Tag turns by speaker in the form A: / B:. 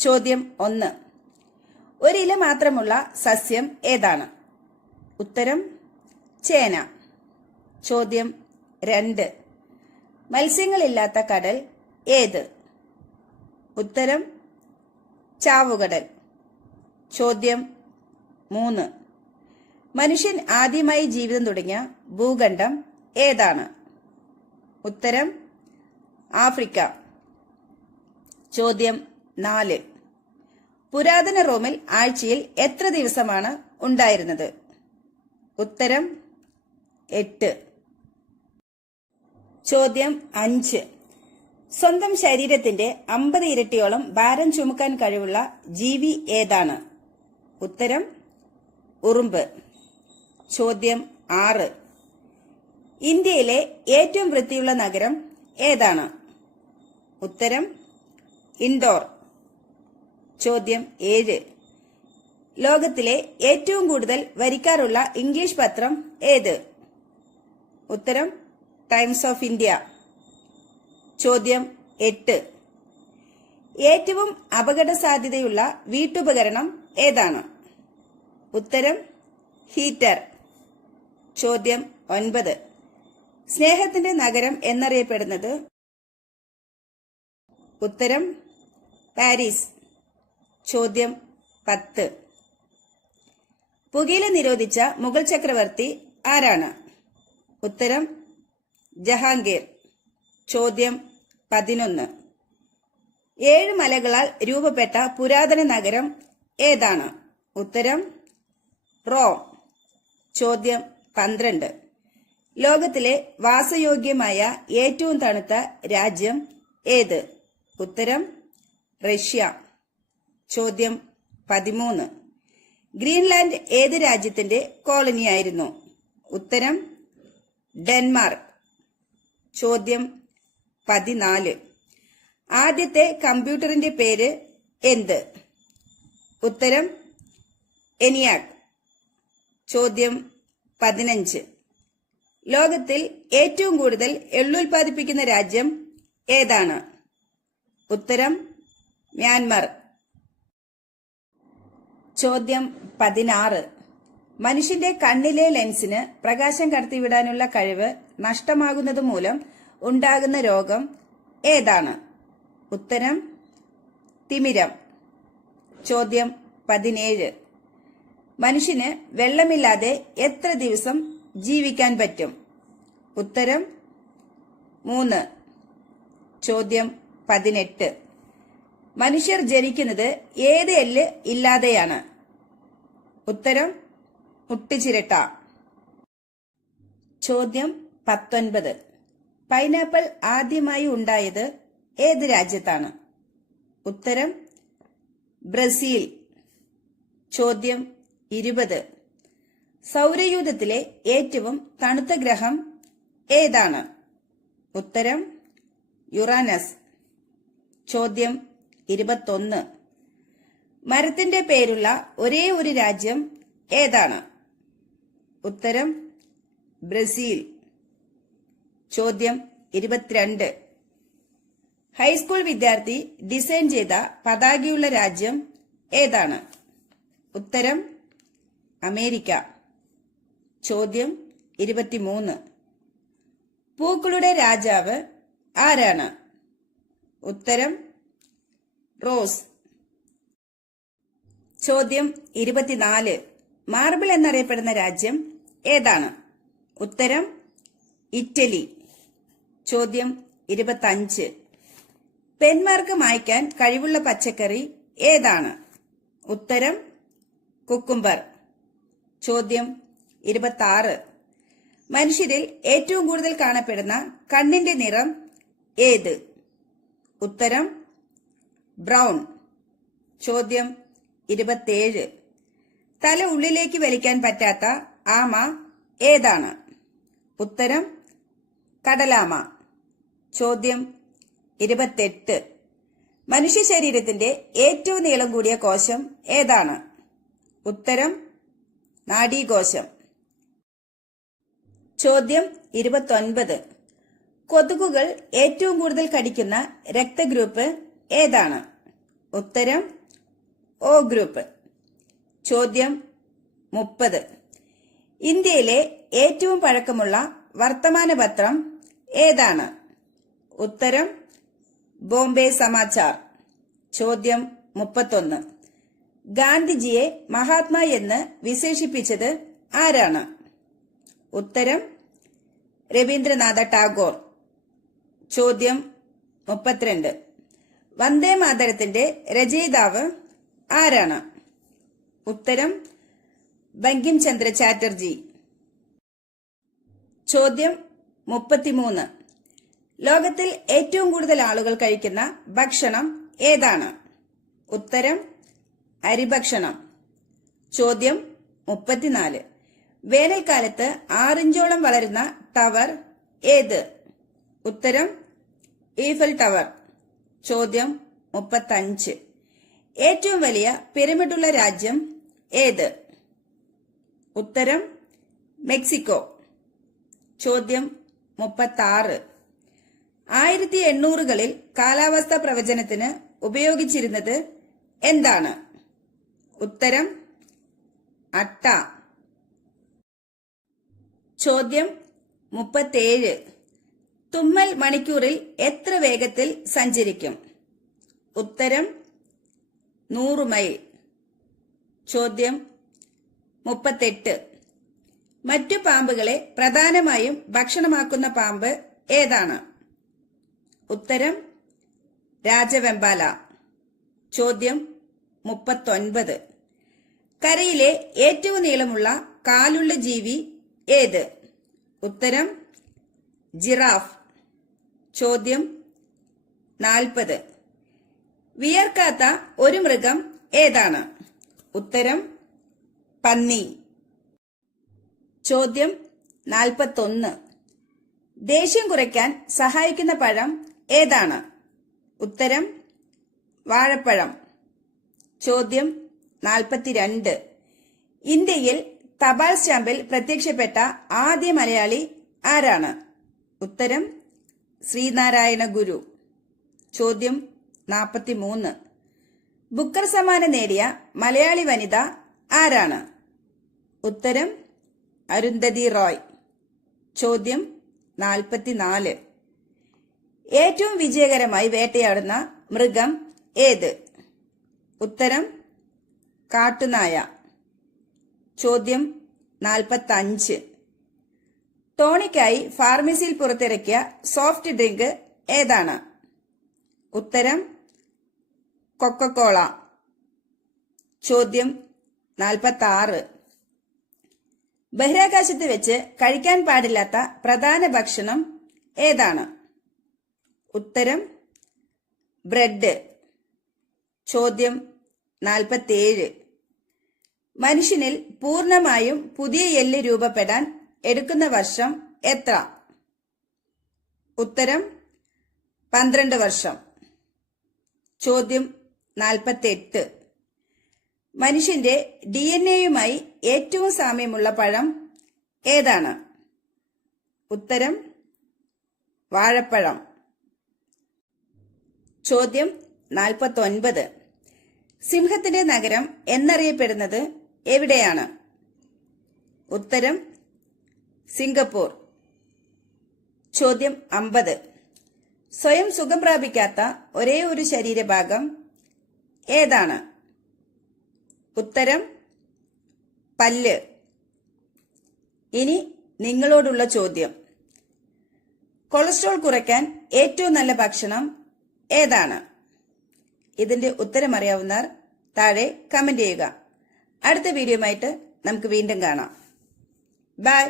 A: ചോദ്യം ഒന്ന്. ഒരില മാത്രമുള്ള സസ്യം ഏതാണ്? ഉത്തരം ചേന. ചോദ്യം രണ്ട്. മത്സ്യങ്ങളില്ലാത്ത കടൽ ഏത്? ഉത്തരം ചാവുകടൽ. ചോദ്യം മൂന്ന്. മനുഷ്യൻ ആദ്യമായി ജീവിതം തുടങ്ങിയ ഭൂഖണ്ഡം ഏതാണ്? ഉത്തരം ആഫ്രിക്ക. ചോദ്യം നാല്. പുരാതന റോമിൽ ആഴ്ചയിൽ എത്ര ദിവസമാണ് ഉണ്ടായിരുന്നത്? ഉത്തരം എട്ട്. ചോദ്യം അഞ്ച്. സ്വന്തം ശരീരത്തിന്റെ അമ്പത് ഇരട്ടിയോളം ഭാരം ചുമക്കാൻ കഴിവുള്ള ജീവി ഏതാണ്? ഉത്തരം ഉറുമ്പ്. ചോദ്യം ആറ്. ഇന്ത്യയിലെ ഏറ്റവും വൃത്തിയുള്ള നഗരം ഏതാണ്? ഉത്തരം ഇൻഡോർ. ചോദ്യം ഏഴ്. ലോകത്തിലെ ഏറ്റവും കൂടുതൽ വരിക്കാറുള്ള ഇംഗ്ലീഷ് പത്രം ഏത്? ഉത്തരം ടൈംസ് ഓഫ് ഇന്ത്യ. ചോദ്യം എട്ട്. ഏറ്റവും അപകട സാധ്യതയുള്ള വീട്ടുപകരണം ഏതാണ്? ഉത്തരം ഹീറ്റർ. ചോദ്യം ഒൻപത്. സ്നേഹത്തിന്റെ നഗരം എന്നറിയപ്പെടുന്നത്? ഉത്തരം പാരീസ്. ചോദ്യം പത്ത്. പുകയില നിരോധിച്ച മുഗൾ ചക്രവർത്തി ആരാണ്? ഉത്തരം ജഹാംഗീർ. ചോദ്യം പതിനൊന്ന്. ഏഴ് മലകളാൽ രൂപപ്പെട്ട പുരാതന നഗരം ഏതാണ്? ഉത്തരം റോം. ചോദ്യം പന്ത്രണ്ട്. ലോകത്തിലെ വാസയോഗ്യമായ ഏറ്റവും തണുത്ത രാജ്യം ഏത്? ഉത്തരം റഷ്യ. ചോദ്യം പതിമൂന്ന്. ഗ്രീൻലാൻഡ് ഏത് രാജ്യത്തിന്റെ കോളനിയായിരുന്നു? ഉത്തരം ഡെൻമാർക്ക്. ചോദ്യം പതിനാല്. ആദ്യത്തെ കമ്പ്യൂട്ടറിന്റെ പേര് എന്ത്? ഉത്തരം എനിയാക് ചോദ്യം പതിനഞ്ച്. ലോകത്തിൽ ഏറ്റവും കൂടുതൽ എള്ളുൽപാദിപ്പിക്കുന്ന രാജ്യം ഏതാണ്? ഉത്തരം മ്യാൻമർ. ചോദ്യം പതിനാറ്. മനുഷ്യന്റെ കണ്ണിലെ ലെൻസിന് പ്രകാശം കടത്തിവിടാനുള്ള കഴിവ് നഷ്ടമാകുന്നത് മൂലം ഉണ്ടാകുന്ന രോഗം ഏതാണ്? ഉത്തരം തിമിരം. ചോദ്യം പതിനേഴ്. മനുഷ്യന് വെള്ളമില്ലാതെ എത്ര ദിവസം ജീവിക്കാൻ പറ്റും? ഉത്തരം മൂന്ന്. ചോദ്യം പതിനെട്ട്. മനുഷ്യർ ജനിക്കുന്നത് ഏത് എല്ല് ഇല്ലാതെയാണ്? ഉത്തരം മുട്ടുചിരട്ട. ചോദ്യം പത്തൊൻപത്. പൈനാപ്പിൾ ആദ്യമായി ഉണ്ടായത് ഏത് രാജ്യത്താണ്? ഉത്തരം ബ്രസീൽ. ചോദ്യം ഇരുപത്. സൗരയൂഥത്തിലെ ഏറ്റവും തണുത്ത ഗ്രഹം ഏതാണ്? ഉത്തരം യുറാനസ്. ചോദ്യം ഇരുപത്തൊന്ന്. മരത്തിന്റെ പേരുള്ള ഒരേ ഒരു രാജ്യം ഏതാണ്? ഉത്തരം ബ്രസീൽ. ചോദ്യം ഇരുപത്തിരണ്ട്. ഹൈസ്കൂൾ വിദ്യാർത്ഥി ഡിസൈൻ ചെയ്ത പതാകയുള്ള രാജ്യം ഏതാണ്? ഉത്തരം അമേരിക്ക. ചോദ്യം ഇരുപത്തിമൂന്ന്. പൂക്കളുടെ രാജാവ് ആരാണ്? ഉത്തരം റോസ്. ചോദ്യം ഇരുപത്തിനാല്. മാർബിൾ എന്നറിയപ്പെടുന്ന രാജ്യം ഏതാണ്? ഉത്തരം ഇറ്റലി. ചോദ്യം ഇരുപത്തഞ്ച്. പെന്മാർക്ക് മായ്ക്കാൻ കഴിവുള്ള പച്ചക്കറി ഏതാണ്? ഉത്തരം കുക്കുംബർ. ചോദ്യം ഇരുപത്തി മനുഷ്യരിൽ ഏറ്റവും കൂടുതൽ കാണപ്പെടുന്ന കണ്ണിന്റെ നിറം ഏത്? ഉത്തരം ബ്രൗൺ. ചോദ്യം ഇരുപത്തേഴ് തല ഉള്ളിലേക്ക് വലിക്കാൻ പറ്റാത്ത ആമ ഏതാണ്? ഉത്തരം കടലാമ. ചോദ്യം ഇരുപത്തെട്ട്. മനുഷ്യ ശരീരത്തിന്റെ ഏറ്റവും നീളം കൂടിയ കോശം ഏതാണ്? ഉത്തരം നാഡീകോശം. ചോദ്യം ഇരുപത്തൊൻപത്. കൊതുകുകൾ ഏറ്റവും കൂടുതൽ കടിക്കുന്ന രക്തഗ്രൂപ്പ് ഏതാണ്? ഉത്തരം ഒ ഗ്രൂപ്പ്. ചോദ്യം മുപ്പത്. ഇന്ത്യയിലെ ഏറ്റവും പഴക്കമുള്ള വർത്തമാന പത്രം ഏതാണ്? ഉത്തരം ബോംബെ സമാചാർ ചോദ്യം മുപ്പത്തൊന്ന്. ഗാന്ധിജിയെ മഹാത്മാ എന്ന് വിശേഷിപ്പിച്ചത് ആരാണ്? ഉത്തരം രവീന്ദ്രനാഥ ടാഗോർ. ചോദ്യം മുപ്പത്തിരണ്ട്. വന്ദേ മാതരത്തിന്റെ രചയിതാവ് ആരാണ്? ഉത്തരം ബങ്കിം ചന്ദ്ര ചാറ്റർജി. ചോദ്യം മുപ്പത്തിമൂന്ന്. ലോകത്തിൽ ഏറ്റവും കൂടുതൽ ആളുകൾ കഴിക്കുന്ന ഭക്ഷണം ഏതാണ്? ഉത്തരം അരിഭക്ഷണം. ചോദ്യം മുപ്പത്തിനാല്. വേനൽക്കാലത്ത് ആറിഞ്ചോളം വളരുന്ന ടവർ ഏത്? ഉത്തരം ഈഫൽ ടവർ. ചോദ്യം മുപ്പത്തഞ്ച്. ഏറ്റവും വലിയ പിരമിഡുള്ള രാജ്യം ഏത്? ഉത്തരം മെക്സിക്കോ. ചോദ്യം മുപ്പത്തി ആറ് ആയിരത്തി എണ്ണൂറുകളിൽ കാലാവസ്ഥ പ്രവചനത്തിന് ഉപയോഗിച്ചിരുന്നത് എന്താണ്? ഉത്തരം അട്ട. ചോദ്യം മുപ്പത്തേഴ്. തുമ്മൽ മണിക്കൂറിൽ എത്ര വേഗത്തിൽ സഞ്ചരിക്കും? ഉത്തരം നൂറ് മൈൽ. ചോദ്യം മുപ്പത്തെട്ട്. മറ്റു പാമ്പുകളെ പ്രധാനമായും ഭക്ഷണമാക്കുന്ന പാമ്പ് ഏതാണ്? ഉത്തരം രാജവെമ്പാല. ചോദ്യം മുപ്പത്തൊൻപത്. കരയിലെ ഏറ്റവും നീളമുള്ള കാലുള്ള ജീവി ഏത്? ഉത്തരം ജിറാഫ്. ചോദ്യം നാൽപ്പത്. വിയർക്കാത്ത ഒരു മൃഗം ഏതാണ്? ഉത്തരം പന്നി. ചോദ്യം നാൽപ്പത്തൊന്ന്. ദേഷ്യം കുറയ്ക്കാൻ സഹായിക്കുന്ന പഴം ഏതാണ്? ഉത്തരം വാഴപ്പഴം. ചോദ്യം നാൽപ്പത്തിരണ്ട്. ഇന്ത്യയിൽ തപാൽ സ്റ്റാമ്പിൽ പ്രത്യക്ഷപ്പെട്ട ആദ്യ മലയാളി ആരാണ്? ഉത്തരം ശ്രീനാരായണ ഗുരു. ചോദ്യം നാൽപ്പത്തിമൂന്ന് ബുക്കർ സമ്മാനം നേടിയ മലയാളി വനിത ആരാണ്? ഉത്തരം അരുന്ധതി റോയ്. ചോദ്യം നാൽപ്പത്തിനാല് ഏറ്റവും വിജയകരമായി വേട്ടയാടുന്ന മൃഗം ഏത്? ഉത്തരം കാട്ടുനായ. ചോദ്യം നാൽപ്പത്തഞ്ച് ടോണിക്കായി ഫാർമസിയിൽ പുറത്തിറക്കിയ സോഫ്റ്റ് ഡ്രിങ്ക് ഏതാണ്? ഉത്തരം കൊക്കക്കോള. ചോദ്യം നാൽപ്പത്തി ആറ് ബഹിരാകാശത്ത് വെച്ച് കഴിക്കാൻ പാടില്ലാത്ത പ്രധാന ഭക്ഷണം ഏതാണ്? ഉത്തരം ബ്രെഡ്. ചോദ്യം നാൽപ്പത്തിയേഴ് മനുഷ്യനിൽ പൂർണമായും പുതിയ എല്ല് രൂപപ്പെടാൻ എടുക്കുന്ന വർഷം എത്ര? ഉത്തരം പന്ത്രണ്ട് വർഷം. ചോദ്യം നാൽപ്പത്തെട്ട് മനുഷ്യന്റെ ഡി എൻ എയുമായി ഏറ്റവും സാമ്യമുള്ള പഴം ഏതാണ്? ഉത്തരം വാഴപ്പഴം. ചോദ്യം നാൽപ്പത്തൊൻപത് സിംഹത്തിന്റെ നഗരം എന്നറിയപ്പെടുന്നത് എവിടെയാണ്? ഉത്തരം സിംഗപ്പൂർ. ചോദ്യം അമ്പത്. സ്വയം സുഖം പ്രാപിക്കാത്ത ഒരേ ഒരു ശരീരഭാഗം ഏതാണ്? ഉത്തരം പല്ല്. ഇനി നിങ്ങളോടുള്ള ചോദ്യം. കൊളസ്ട്രോൾ കുറയ്ക്കാൻ ഏറ്റവും നല്ല ഭക്ഷണം ഏതാണ്? ഇതിന്റെ ഉത്തരം അറിയാവുന്നവർ താഴെ കമന്റ് ചെയ്യുക. അടുത്ത വീഡിയോയുമായിട്ട് നമുക്ക് വീണ്ടും കാണാം. ബൈ